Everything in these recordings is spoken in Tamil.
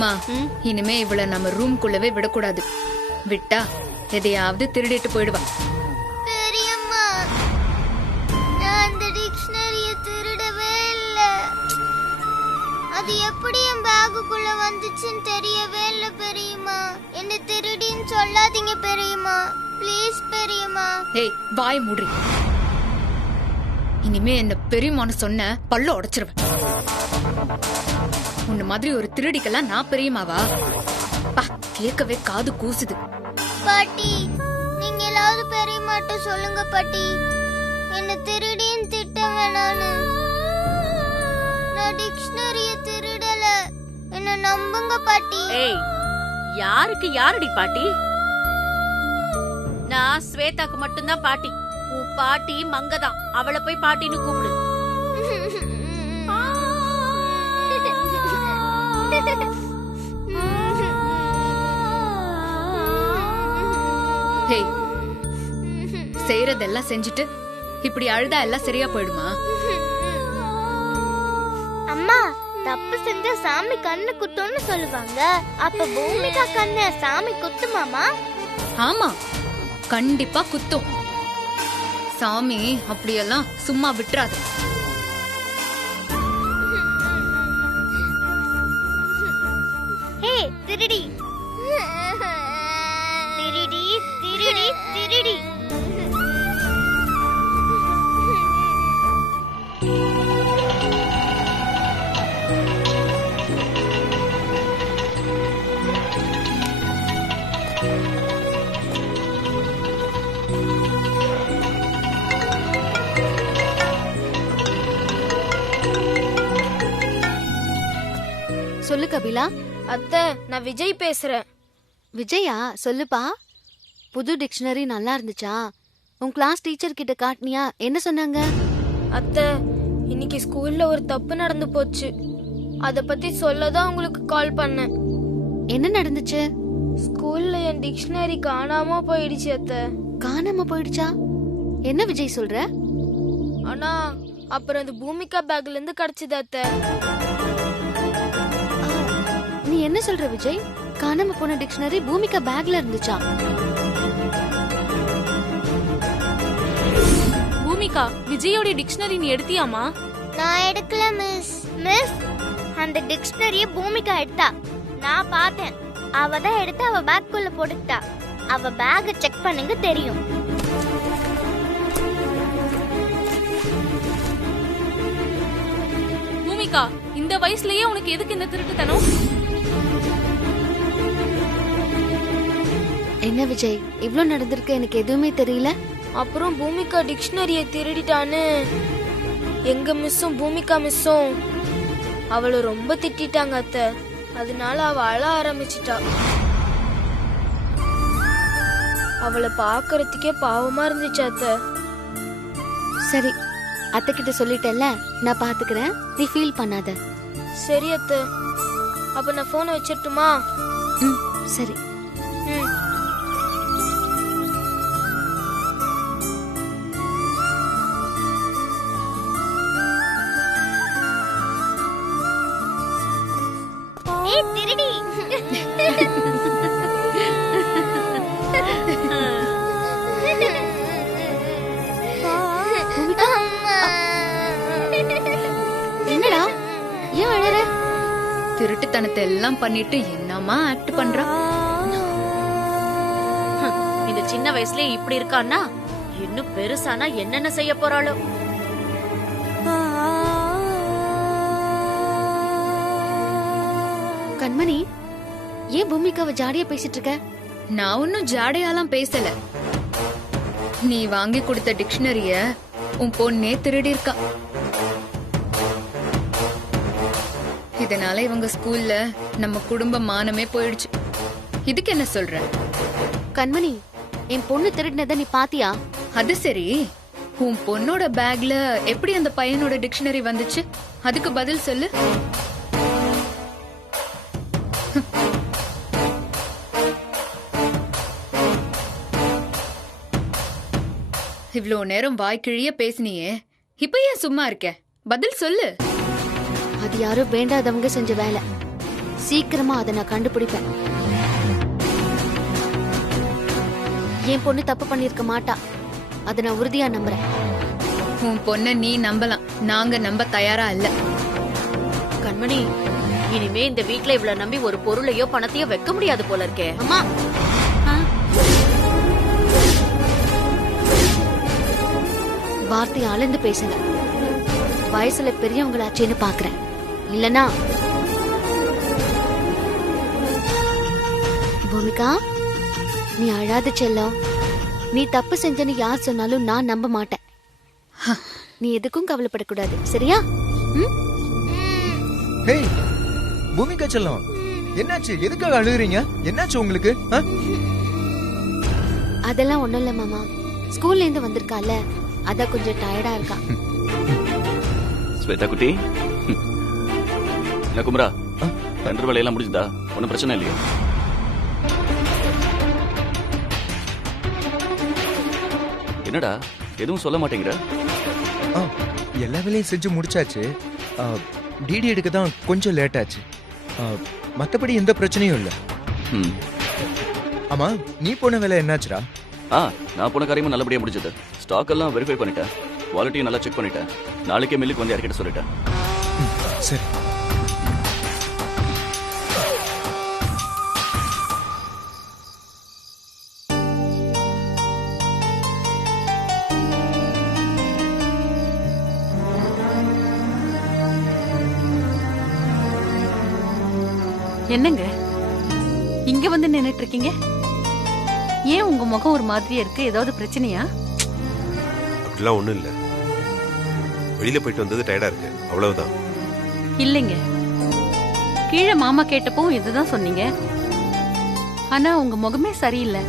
மா இனிமே இவள நம்ம ரூம்குள்ளவே விடக்கூடாது. விட்டா எதையாவது திருடிட்டு போயிடுவா. பெரியம்மா, நான் அந்த டிக்ஷனரிய திருடவே இல்ல. அது எப்படி என் பேக்குக்குள்ள வந்துச்சுன்னு தெரியவே இல்ல பெரியம்மா. என்ன திருடின்னு சொல்லாதீங்க பெரியம்மா, ப்ளீஸ் பெரியம்மா. ஏய் வாய் மூடி. இனிமே என்ன பெரியம்மான்னு சொன்ன பல்ல உடைச்சிருவேன். உன்ன மாதிரி ஒரு திருடிக்கெல்லாம் நான் பெரியம்மாவா? பா, கேட்கவே காது கூசுது. பாட்டி, நீங்க எல்லாவது பெரியம்மாட்ட சொல்லுங்க பாட்டி, என்ன திருடின்னு திட்ட வேணான்னு. நான் டிக்ஷனரிய திருடல, என்ன நம்புங்க பாட்டி. ஏய், யாருக்கு யாரடி பாட்டி? நான் ஸ்வேதாக்கு மட்டும்தான் பாட்டி. உன் பாட்டி மங்கதான். அவளை போய் பாட்டின்னு கூப்பிடு. ஹே, செய்யறதெல்லாம் செஞ்சுட்டு இப்படி அழுதா எல்லாம் சரியா போயிடுமா? அம்மா, தப்பு செஞ்சா சாமி கண்ணு குத்தும்னு சொல்லுவாங்க. அப்ப பூமிகா கண்ணு சாமி குத்துமாமா? ஆமா, கண்டிப்பா குத்தும். சாமி அப்படியெல்லாம் சும்மா விட்டுறாது. ஹே திருடி, திருடி திருடி திருடி. சொல்லு கபிலா. அத்தை, நான் விஜய் பேசுறேன். விஜயா, சொல்லுப்பா. புது டிக்ஷனரி நல்லா இருந்துச்சா? உன் கிளாஸ் டீச்சர் கிட்ட காட்டினியா? என்ன சொன்னாங்க? அத்தை, இன்னைக்கு ஸ்கூல்ல ஒரு தப்பு நடந்து போச்சு. அத பத்தி சொல்லதான் உங்களுக்கு கால் பண்ணேன். என்ன நடந்துச்சு? ஸ்கூல்ல என் டிக்ஷனரி காணாம போயிடுச்சு அத்தை. காணாம போயிடுச்சா? என்ன விஜய் சொல்ற? ஆனா அப்புறம் அது பூமிகா பேக்ல இருந்து கிடைச்சது அத்தை. நீ என்ன சொல்ற விஜய்? காணாம போன டிக்ஷனரி பூமிகா பேக்ல இருந்துச்சா? பூமிகா, விஜயோட டிக்ஷனரி நீ எடுத்தியாமா? நான் எடுக்கல மிஸ். மிஸ், அந்த டிக்ஷனரிய பூமிகா எடுத்தா. நான் பார்த்தேன். அவ தான் எடுத்து அவ பேக்குள்ள போட்டுட்டா. அவ பேக்க செக் பண்ணுங்க, தெரியும். பூமிகா, இந்த வயசுலயே உனக்கு எதுக்கு இந்த திருட்டுத்தனம்? என்ன விஜய், இவ்ளோ நடந்திருக்கு, எனக்கு எதுவுமே தெரியல. அப்புறம் பூமிகா டிக்ஷனரிய திருடிட்டான்னு எங்க மிஸ்ஸும் பூமிகா மிஸ்ஸும் அவளை ரொம்ப திட்டாங்க அத்தை. அதனால அவ அழ ஆரம்பிச்சிட்டா. அவளை பாக்குறதுக்கே பாவமா இருந்துச்சு அத்தை. சரி, அத்தை கிட்ட சொல்லிட்டேல்ல, நான் பாத்துக்கிறேன், நீ ஃபீல் பண்ணாத. சரி அத்தை, அப்ப நான் போன் வச்சிட்டுமா? சரி. ம். ஏய் திருடி. என்னடா, ஏன் அழற? திருட்டுத்தனத்தை எல்லாம் பண்ணிட்டு என்னமா ஆக்ட் பண்றா? இந்த சின்ன வயசுலயே இப்படி இருக்கான்னா இன்னும் பெருசானா என்னென்ன செய்ய போறாளோ? கண்மணி, ஏன் பூமிகாவை ஜாடியா பேசிட்டு இருக்க? நான் ஒன்னும் ஜாடையாலாம் பேசல. நீ வாங்கி கொடுத்த டிக்ஷனரிய உன் பொண்ணே திருடி இருக்கா. இதனால இவங்க ஸ்கூல்ல நம்ம குடும்ப மானமே போயிடுச்சு. இதுக்கு என்ன சொல்ற? கண்மணி, என் பொண்ணு திருடினதை நீ பாத்தியா? அது சரி, உன் பொண்ணோட பேக்ல எப்படி அந்த பையனோட டிக்ஷனரி வந்துச்சு? அதுக்கு பதில் சொல்லு. இவ்ளோ நேரம் வாய்க்கிழிய பேசினியே, இப்ப ஏன் சும்மா இருக்க? பதில் சொல்லு. அது யாரோ வேண்டாதவங்க செஞ்ச வேலை. சீக்கிரமா அதை நான் கண்டுபிடிப்பேன். என் பொண்ணு தப்பு பண்ணிருக்க மாட்டா, அதை நான் உறுதியா நம்புறேன். உன் பொண்ண நீ நம்பலாம், நாங்க நம்ப தயாரா இல்ல. கண்மணி, இனிமே இந்த வீட்ல இவ்வளவு நம்பி ஒரு பொருளையோ பணத்தையோ வைக்க முடியாது போல இருக்கே. அம்மா, வார்த்தை அளந்து பேசுங்க. வயசுல பெரியவங்களாச்சேன்னு பாக்குறேன். இல்லனா பூமிகா, நீ அழாத செல்லம். நீ தப்பு செஞ்சன்னு யார் சொன்னாலும் நான் நம்ப மாட்டேன். நீ எதுக்கும் கவலைப்படக்கூடாது, சரியா? ஹேய் பூமிகா செல்லம், என்னாச்சு? எதுக்காக அழுகுறீங்க? என்னாச்சு உங்களுக்கு? அதெல்லாம் ஒண்ணும் இல்ல மாமா. ஸ்கூல்ல இருந்து வந்திருக்கால, அத கொஞ்சம் டயர்டா இருக்கா. ஸ்வேதா குட்டி, என்ன குமரா, டெண்டர் வேலையெல்லாம் முடிஞ்சதா? ஒன்னும் பிரச்சனை இல்லையா? என்னடா எதுவும் சொல்ல மாட்டேங்கிற? எல்லா வேலையும் செஞ்சு முடிச்சாச்சு. டிடி எடுக்க தான் கொஞ்சம் லேட் ஆச்சு. மத்தபடி எந்த பிரச்சனையும் இல்ல. ஆமா, நீ போன வேலை என்னாச்சுடா? நான் போன காரியமும் நல்லபடியா முடிஞ்சது. ஸ்டாக் எல்லாம் வெரிஃபை பண்ணிட்டேன், குவாலிட்டியும் நல்லா செக் பண்ணிட்டேன். நாளைக்கே மில்லுக்கு வந்து யார்கிட்ட சொல்லிட்டேன். சரி. என்னங்க இங்க வந்து நின்னுட்டு இருக்கீங்க? ஏன் உங்க முகம் ஒரு மாதிரியா இருக்கு? ஏதாவது பிரச்சனையா? அப்படிலாம் ஒண்ணும் இல்ல. வெளியில போயிட்டு வந்தது டயர்டா இருக்கு, அவ்வளவுதான். இல்லைங்க, கீழே மாமா கேட்டப்பவும் இதுதான் சொன்னீங்க. ஆனா உங்க முகமே சரியில்லை.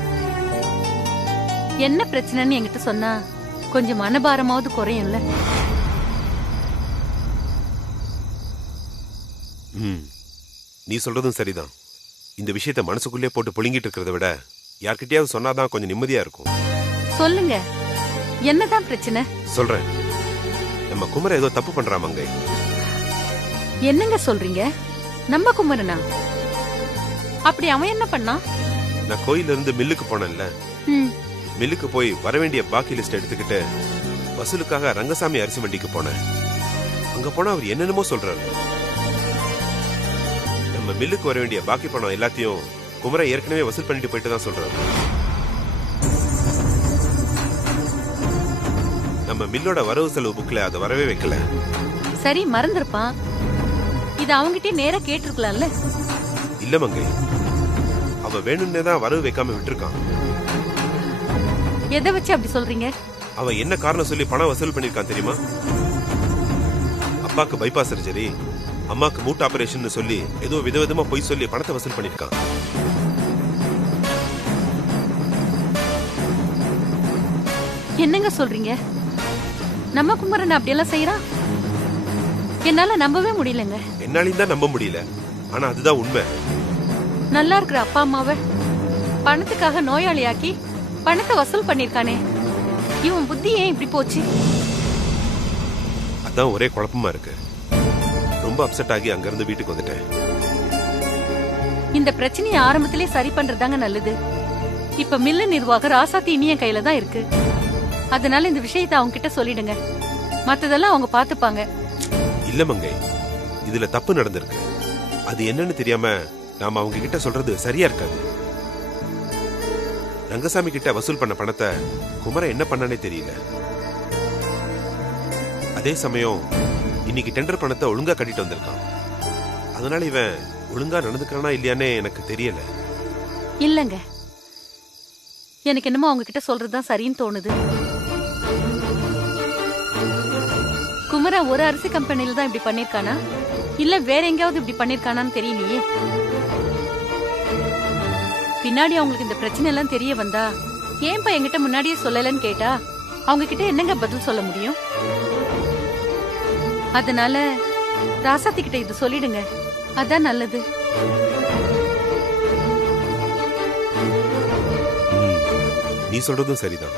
என்ன பிரச்சனைன்னு என்கிட்ட சொன்னா கொஞ்சம் மனபாரமாவது குறையும்ல. நீ சொல்றதும் சரிதான். இந்த விஷயத்தை மனசுக்குள்ளே போட்டு புழுங்கிட்டு இருக்கிறத விட யார்கிட்டயாவது சொன்னாதான் கொஞ்சம் நிம்மதியா இருக்கும். சொல்லுங்க, என்னதான் பிரச்சனை? சொல்றேன். நம்ம குமர ஏதோ தப்பு பண்றாமங்க. என்னங்க சொல்றீங்க? நம்ம குமரனா? அப்படி அவன் என்ன பண்ணா? நான் கோயில இருந்து மில்லுக்கு போனேன்ல, மில்லுக்கு போய் வர வேண்டிய பாக்கி லிஸ்ட் எடுத்துக்கிட்டு வசூலுக்காக ரங்கசாமி அரிசி மண்டிக்கு போனேன். அங்க போனா அவர் என்னென்னமோ சொல்றாரு. நம்ம மில்லுக்கு வர வேண்டிய பாக்கி பணம் எல்லாத்தையும் குமர ஏற்கனவே வசூல் பண்ணிட்டு போயிட்டு தான் சொல்றாரு. நம்ம மில்லோட வரவு செலவு புக்ல அதை வரவே வைக்கல. சரி, மறந்துருப்பான். இது அவங்கிட்டே நேரா கேட்டிருக்கலாம்ல. இல்ல மங்கை, அவ வேணும்னே தான் வரவு வைக்காம விட்டுருக்கான். எதை வச்சு அப்படி சொல்றீங்க? அவ என்ன காரணம் சொல்லி பணம் வசூல் பண்ணிருக்கான் தெரியுமா? அப்பாக்கு பைபாஸ் சர்ஜரி, அம்மாக்கு மூட் ஆபரேஷன் சொல்லி ஏதோ விதவிதமா போய் சொல்லி பணத்தை வசூல் பண்ணிருக்கான். என்னங்க சொல்றீங்க? நம்ம குமரன் அப்படியெல்லாம் செய்யறான்? என்னால நம்பவே முடியலங்க. என்னாலையும் தான் நம்ப முடியல, ஆனா அதுதான் உண்மை. நல்லா இருக்கிற அப்பா அம்மாவை பணத்துக்காக நோயாளியாக்கி பணத்தை வசூல் பண்ணிருக்கானே, இவன் புத்தி ஏன் இப்படி போச்சு? அதான் ஒரே குழப்பமா இருக்கு. ரொம்ப அப்செட் ஆகி அங்க இருந்து வீட்டுக்கு வந்துட்டேன். இந்த பிரச்சனையை ஆரம்பத்திலே சரி பண்றதாங்க நல்லது. இப்ப மில்லு நிர்வாகம் ராசாத்தி இனிய கையில தான் இருக்கு. அதனால இந்த விஷயத்தை அவங்க கிட்ட சொல்லிடுங்க, மத்ததெல்லாம் அவங்க பாத்துப்பாங்க. இல்ல மங்கை, இதுல தப்பு நடந்திருக்கு. அது என்னன்னு தெரியாம நாம அவங்க கிட்ட சொல்றது சரியா இருக்காது. ரங்கசாமி கிட்ட வசூல் பண்ண பணத்தை குமர என்ன பண்ணானே தெரியல. அதே சமயம் இன்னைக்கு டெண்டர் பணத்தை ஒழுங்கா கட்டிட்டு வந்திருக்கான். அதனால இவன் ஒழுங்கா நடந்துக்கிறானா இல்லையானே எனக்கு தெரியல. இல்லங்க, எனக்கு என்னமோ அவங்க கிட்ட சொல்றதுதான் சரின்னு தோணுது. குமரா ஒரு அரிசி கம்பெனில தான் இப்படி பண்ணிருக்கானா, இல்ல வேற எங்கேயாவது இப்படி பண்ணிருக்கானான்னு தெரியலையே. பின்னாடி அவங்களுக்கு இந்த பிரச்சனை எல்லாம் தெரிய வந்தா ஏன்பா என்கிட்ட முன்னாடியே சொல்லலன்னு கேட்டா அவங்க கிட்ட என்னங்க பதில் சொல்ல முடியும்? அதனால ராசாத்தி கிட்ட இது சொல்லிடுங்க, அதான் நல்லது. நீ சொல்றதும் சரிதான்.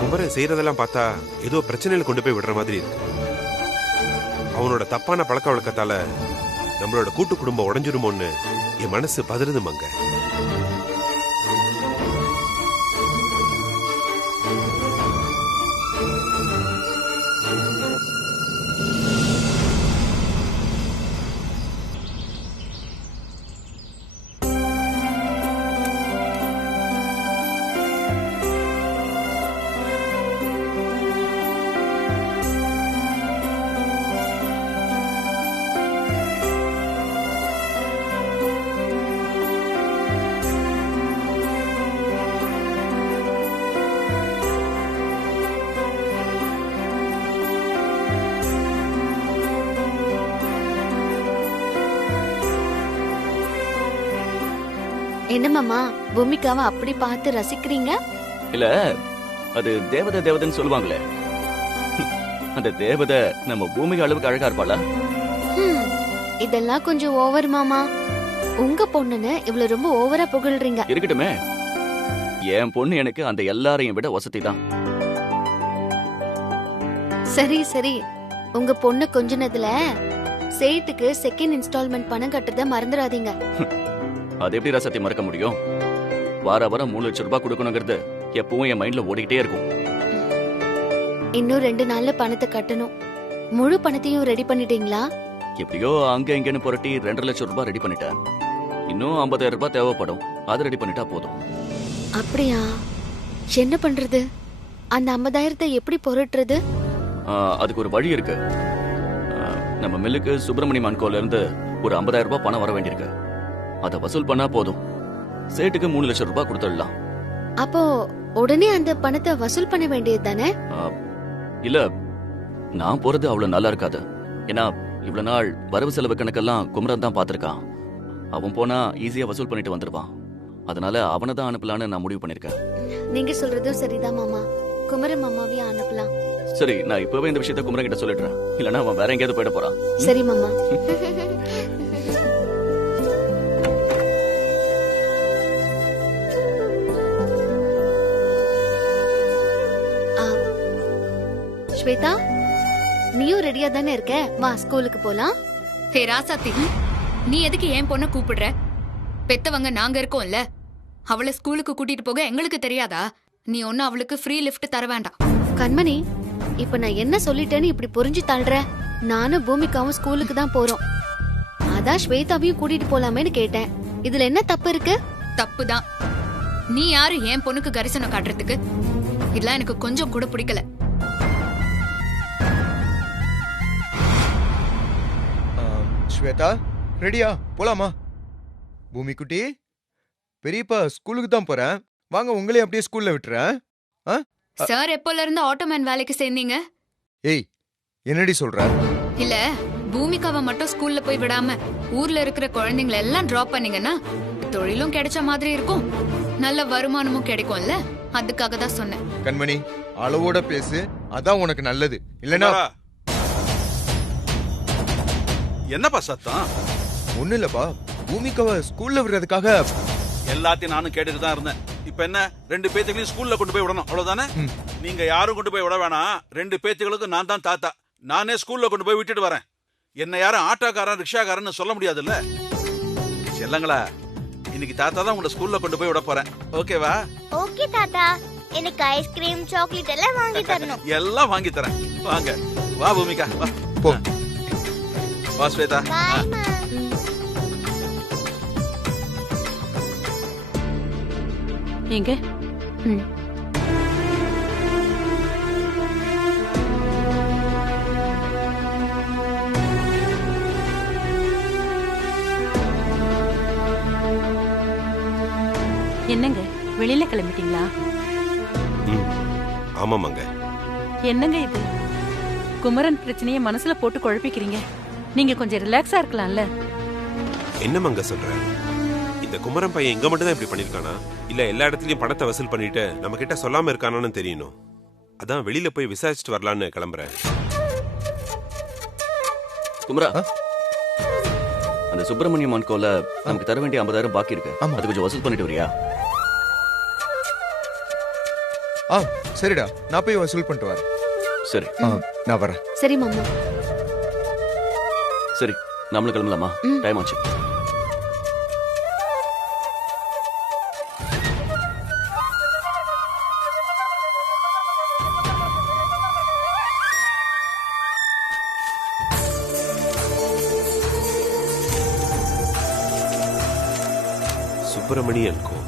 குமரன் செய்யறதெல்லாம் பார்த்தா ஏதோ பிரச்சனையில கொண்டு போய் விடுற மாதிரி இருக்கு. அவனோட தப்பான பழக்க வழக்கத்தால நம்மளோட கூட்டு குடும்பம் உடைஞ்சிருமோன்னு என் மனசு பதறுது மங்க. என்ன மாமா பூமிகாவை அப்படி பார்த்து ரசிக்கிறீங்க? இல்ல, அது தேவதை தேவதைன்னு சொல்லுவாங்களே, அந்த தேவதை நம்ம பூமிக்கு அளவுக்கு அழகா இருப்பாளா? இதெல்லாம் கொஞ்சம் ஓவர் மாமா. உங்க பொண்ணுன்னு இவ்வளவு ரொம்ப ஓவரா புகழ்றீங்க. இருக்கட்டுமே, என் பொண்ணு எனக்கு அந்த எல்லாரையும் விட வசதி தான். சரி சரி, உங்க பொண்ணு கொஞ்சனதுல சேட்டுக்கு செகண்ட் இன்ஸ்டால்மெண்ட் பணம் கட்டுறத மறந்துடாதீங்க. அது எப்படி ரசத்தை மறக்க முடியும்? வார வாரம் 3 லட்சம் ரூபாய் கொடுக்கணுங்கிறது எப்பவும் என் மைண்ட்ல ஓடிக்கிட்டே இருக்கும். இன்னும் 2 நாள்ல பணத்தை கட்டணும். முழு பணத்தையும் ரெடி பண்ணிட்டீங்களா? எப்படியோ அங்க இங்கன்னு புரட்டி 2.5 லட்சம் ரூபாய் ரெடி பண்ணிட்டேன். இன்னும் 50,000 ரூபாய் தேவைப்படும். அதை ரெடி பண்ணிட்டா போதும். அப்படியா? என்ன பண்றது? அந்த 50,000 எப்படி புரட்டுறது? அதுக்கு ஒரு வழி இருக்கு. நம்ம மில்லுக்கு சுப்பிரமணியம் அன்கோல இருந்து ஒரு 50,000 ரூபாய் பணம் வர வேண்டியிருக்கு. அதை வசூல் பண்ணா போதும். சேட்டுக்கு 3 லட்சம் ரூபாய் கொடுத்துடலாம். அப்போ உடனே அந்த பணத்தை வசூல் பண்ண வேண்டியது தானே? இல்ல, நான் போறது அவ்வளவு நல்லா இருக்காது. ஏன்னா இவ்வளவு நாள் வரவு செலவு கணக்கெல்லாம் குமரன் தான் பாத்திருக்கான். அவன் போனா ஈஸியா வசூல் பண்ணிட்டு வந்துருவான். அதனால அவனை தான் அனுப்பலான்னு நான் முடிவு பண்ணிருக்கேன். நீங்க சொல்றதும் சரிதான் மாமா. குமரன் மாமாவையும் அனுப்பலாம். சரி, நான் இப்பவே இந்த விஷயத்த குமரன் கிட்ட சொல்லிடுறேன். இல்லன்னா அவன் வேற எங்கேயாவது போயிட போறான். சரி மாமா. ஸ்வேதா, நீயும் ரெடியா தானே இருக்க? வா ஸ்கூலுக்கு போலாம். ஹே ராசாத்தி, நீ எதுக்கு என் பொண்ண கூப்பிடுற? பெத்தவங்க நாங்க இருக்கோம்ல. அவளை ஸ்கூலுக்கு கூட்டிட்டு போக எங்களுக்கு தெரியாதா? நீ ஒன்னும் அவளுக்கு ஃப்ரீ லிஃப்ட் தர வேண்டாம். கண்மணி, இப்ப நான் என்ன சொல்லிட்டேன்னு இப்படி புரிஞ்சு தள்ளுற? நானும் பூமிகாவும் ஸ்கூலுக்கு தான் போறோம். அதான் ஸ்வேதாவையும் கூட்டிட்டு போலாமேன்னு கேட்டேன். இதுல என்ன தப்பு இருக்கு? தப்புதான். நீ யாரு என் பொண்ணுக்கு கரிசனம் காட்டுறதுக்கு? இதெல்லாம் எனக்கு கொஞ்சம் கூட பிடிக்கல. ஸ்வேதா, ரெடியா? போலாமா? பூமி குட்டி, பெரியப்பா ஸ்கூலுக்கு தான் போறேன். வாங்க, உங்களே அப்படியே ஸ்கூல்ல விட்டுறேன். சார் எப்போல இருந்து ஆட்டோமேன் வேலைக்கு சேர்ந்தீங்க? ஏய், என்னடி சொல்ற? இல்ல, பூமிகாவை மட்டும் ஸ்கூல்ல போய் விடாம ஊர்ல இருக்கிற குழந்தைங்களை எல்லாம் டிராப் பண்ணீங்கன்னா தொழிலும் கிடைச்ச மாதிரி இருக்கும், நல்ல வருமானமும் கிடைக்கும்ல. அதுக்காக தான் சொன்னேன். கண்மணி, அளவோட பேசு, அதான் உனக்கு நல்லது. இல்லனா என்னப்பா சத்தம்? ஒண்ணு இல்லப்பா, பூமிகாவை ஸ்கூல்ல விடுறதுக்காக. எல்லாத்தையும் நானும் கேட்டுட்டு தான் இருந்தேன். இப்ப என்ன, 2 பேத்துகளையும் ஸ்கூல்ல கொண்டு போய் விடணும், அவ்வளவுதானே? நீங்க யாரும் கொண்டு போய் விட வேணாம். 2 பேத்துகளுக்கு நான் தான் தாத்தா. நானே ஸ்கூல்ல கொண்டு போய் விட்டுட்டு வரேன். என்ன யாரும் ஆட்டோக்காரன் ரிக்ஷாக்காரன் சொல்ல முடியாதுல்ல. செல்லங்களா, இன்னைக்கு தாத்தா தான் உங்களை ஸ்கூல்ல கொண்டு போய் விட போறேன். ஓகேவா? ஓகே தாத்தா, எனக்கு ஐஸ்கிரீம் சாக்லேட் எல்லாம் வாங்கி தரணும். எல்லாம் வாங்கி தரேன். வாங்க, வா பூமிகா, வா போ. வா ஸ்வேதா. எங்க? என்னங்க, வெளியில கிளம்பிட்டீங்களா? ஆமாமாங்க. என்னங்க இது, குமரன் பிரச்சனையை மனசுல போட்டு குழப்பிக்கிறீங்க. நீங்க கொஞ்சம் ரிலாக்ஸா இருக்கலாம்ல. என்னமாங்க சொல்ற? இந்த குமரன் பையன் இங்க மட்டும் தான் இப்படி பண்ணிருக்கானா, இல்ல எல்லா இடத்துலயும் பணத்தை வசூல் பண்ணிட்டு நம்ம கிட்ட சொல்லாம இருக்கானான்னு தெரியணும். அதான் வெளியில போய் விசாரிச்சுட்டு வரலான்னு கிளம்புறேன். குமரா, அந்த சுப்பிரமணியம் அன்கோல நமக்கு தர வேண்டிய 50,000 பாக்கி இருக்கு. அது கொஞ்சம் வசூல் பண்ணிட்டு வரியா? சரிடா, நான் போய் வசூல் பண்ணிட்டு வரேன். சரி, நான் வரேன். சரி மாமா. சரி, நம்மளும் கிளம்பலாமா? டைம் ஆச்சு. சுப்பிரமணியனுக்கும்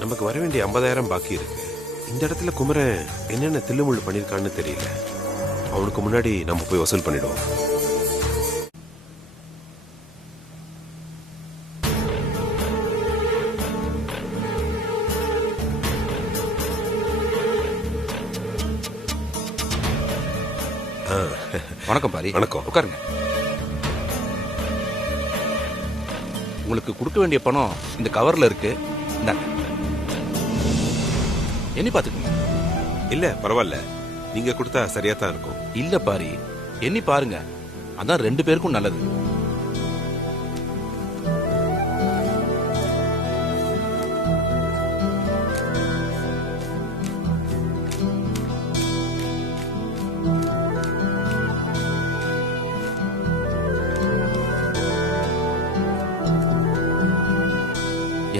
நமக்கு வர வேண்டிய 50,000 பாக்கி இருக்கு. இந்த இடத்துல குமரன் என்னென்ன தில்லுமுள்ளு பண்ணிருக்கான்னு தெரியல. அவனுக்கு முன்னாடி நம்ம போய் வசூல் பண்ணிடுவோம். வணக்கம் பாரி. வணக்கம். உட்காருங்க. உங்களுக்கு கொடுக்க வேண்டிய பணம் இந்த கவர்ல இருக்கு. எண்ணி பாத்துக்கோங்க. இல்ல பரவாயில்ல, நீங்க கொடுத்தா சரியா தான் இருக்கும். இல்ல பாரி, எண்ணி பாருங்க, அதான் 2 பேருக்கும் நல்லது.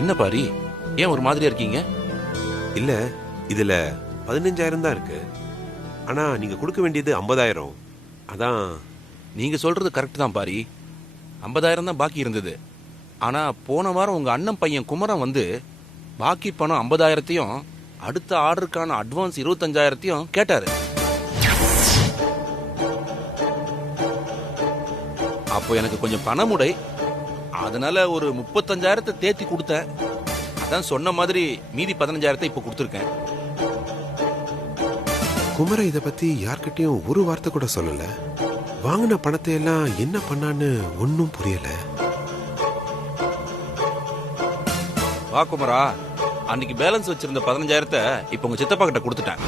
என்ன பாரி, ஏன் ஒரு மாதிரியா இருக்கீங்க? இல்ல, இதுல 15,000 தான் இருக்கு. ஆனா நீங்க கொடுக்க வேண்டியது 50,000. அதான். நீங்க சொல்றது கரெக்ட் தான் பாரி, 50,000 தான் பாக்கி இருந்தது. ஆனா போன வாரம் உங்க அண்ணன் பையன் குமரன் வந்து பாக்கி பணம் 50,000த்தையும் அடுத்த ஆர்டருக்கான அட்வான்ஸ் 25,000த்தையும் கேட்டாரு. அப்போ எனக்கு கொஞ்சம் பணமுடை, அதனால ஒரு 35,000 தேத்தி கொடுத்தேன். அதான் சொன்ன மாதிரி மீதி 15,000 இப்ப கொடுத்துருக்கேன். குமரன் இத பத்தி யார்கிட்டயும் ஒரு வார்த்தை கூட சொல்லல. வாங்கின பணத்தை எல்லாம் என்ன பண்ணான்னு ஒன்னும் புரியல. வா குமரா, அன்னைக்கு பேலன்ஸ் வச்சிருந்த 15,000 இப்ப உங்க சித்தப்பா கிட்ட கொடுத்துட்டேன்.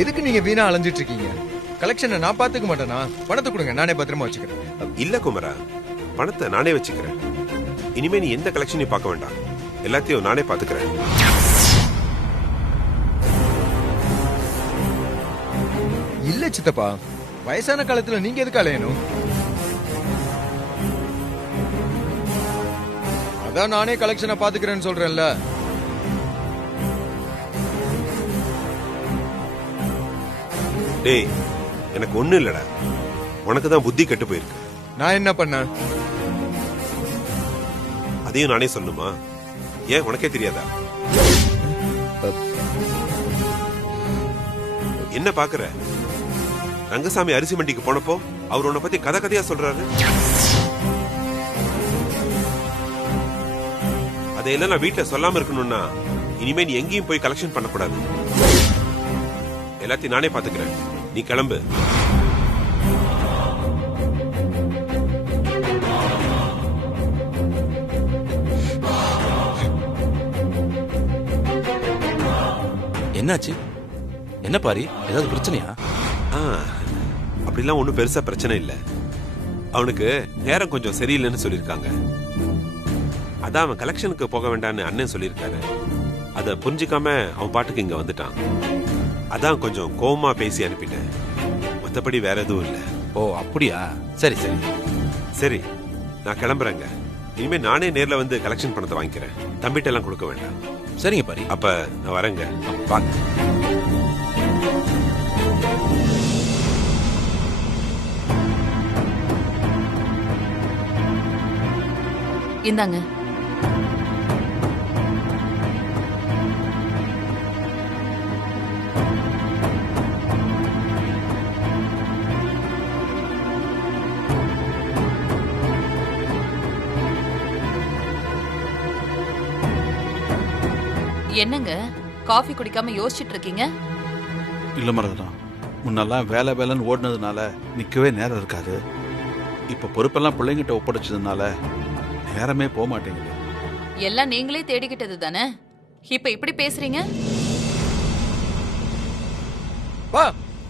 எதுக்கு நீங்க வீணா அலைஞ்சிட்டு இருக்கீங்க? கலெக்ஷனை நான் பாத்துக்க மாட்டேனா? பணத்தை கொடுங்க, நானே பத்திரமா வச்சுக்கிறேன். இல்ல குமரா, பணத்தை நானே வச்சுக்கிறேன். இனிமே நீ எந்த கலெக்ஷனையும் பார்க்க வேண்டாம், எல்லாத்தையும் நானே பாத்துக்கிறேன். இல்ல சித்தப்பா, வயசான காலத்துல நீங்க எதுக்கு அலையணும்? அதான் நானே கலெக்ஷனை பாத்துக்கிறேன்னு சொல்றேன்ல. டேய், எனக்கு ஒண்ணு இல்லடா, உனக்கு தான் புத்தி கெட்டு போயிருக்கு. நான் என்ன பண்ண? அதையும் நானே சொல்லணுமா? ஏன் உனக்கே தெரியாதா? என்ன பாக்குற? ரங்கசாமி அரிசி மண்டிக்கு போனப்போ அவர் உன்னை பத்தி கதை கதையா சொல்றாரு. அதையெல்லாம் நான் வீட்டுல சொல்லாம இருக்கணும்னா இனிமே நீ எங்கேயும் போய் கலெக்ஷன் பண்ணக்கூடாது. எல்லாத்தையும் நானே பாத்துக்கிறேன், நீ கிளம்பு. என்னாச்சு? என்ன பாரி, ஏதாவது பிரச்சனையா? அப்படிலாம் ஒண்ணும் பெருசா பிரச்சனை இல்ல. அவனுக்கு நேரம் கொஞ்சம் சரியில்லைன்னு சொல்லிருக்காங்க. அதான் அவன் கலெக்ஷனுக்கு போக வேண்டாம்னு அண்ணன் சொல்லியிருக்காரு. அத புரிஞ்சுக்காம அவன் பாட்டுக்கு இங்க வந்துட்டான். அதான் கொஞ்சம் கோவமா பேசி அனுப்பிட்டேன், மத்தபடி வேற எதுவும் இல்ல. ஓ அப்படியா? சரி சரி சரி, நான் கிளம்புறேங்க. இனிமே நானே நேர்ல வந்து கலெக்ஷன் பணத்தை வாங்கிக்கிறேன், தம்பிட்ட எல்லாம் கொடுக்க வேண்டாம். சரிங்க பாரி, அப்ப நான் வரேங்க. வாங்க. இந்தாங்க. என்னங்க காஃபி குடிக்காம யோசிச்சுட்டு இருக்கீங்க? இல்ல மரதனா, முன்னெல்லாம் வேலை வேலைன்னு ஓடினதுனால நிக்கவே நேரம் இருக்காது. இப்ப பொறுப்பெல்லாம் பிள்ளைங்கிட்ட ஒப்படைச்சதுனால நேரமே போக மாட்டேங்குது. எல்லாம் நீங்களே தேடிக்கிட்டது தானே, இப்ப இப்படி பேசுறீங்க? வா,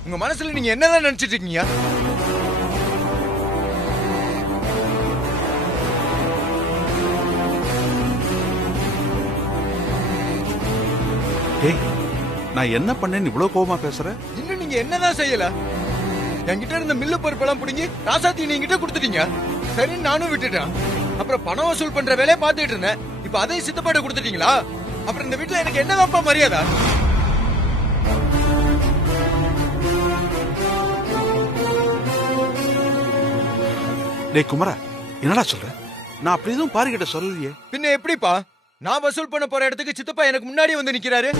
உங்க மனசுல நீங்க என்னதான் நினைச்சிட்டு இருக்கீங்க? டேய், நான் என்ன பண்ணேன்னு இவ்வளவு கோவமா பேசுற? இன்னும் நீங்க என்னதான் செய்யல? என்கிட்ட இருந்த மில்லு பொறுப்பெல்லாம் பிடிங்கி ராசாத்தி நீங்கிட்ட கொடுத்துட்டீங்க. சரி, நானும் விட்டுட்டேன். அப்புறம் பணம் வசூல் பண்ற வேலையை பார்த்துட்டு இருந்தேன். இப்ப அதையும் சித்தப்பாட்ட கொடுத்துட்டீங்களா? அப்புறம் இந்த வீட்டுல எனக்கு என்னதான்ப்பா மரியாதை? டேய் குமரா, என்னடா சொல்ற? நான் அப்படி எதுவும் பாரி கிட்ட சொல்லலையே. பின்ன எப்படிப்பா? நான் வசூல் பண்ண போற இடத்துக்கு சித்தப்பா எனக்கு முன்னாடி வந்து நிக்கிறாரு.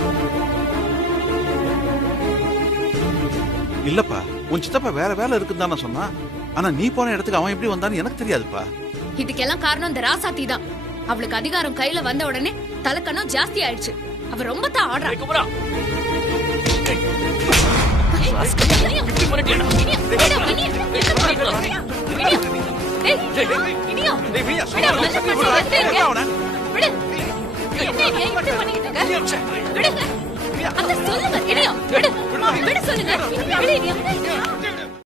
இல்லப்பா, உன் சித்தப்பா வேற வேலை இருக்குன்னு தானே சொன்னா. ஆனா நீ போன இடத்துக்கு அவன் எப்படி வந்தான்னு எனக்கு தெரியாதுப்பா. இதுக்கெல்லாம் காரணம் இந்த ராசாத்தி தான். அவளுக்கு அதிகாரம் கையில வந்த உடனே தலைக்கணம் ஜாஸ்தி ஆயிடுச்சு. அவ ரொம்ப தான் ஆடுறா. சொல்லுங்க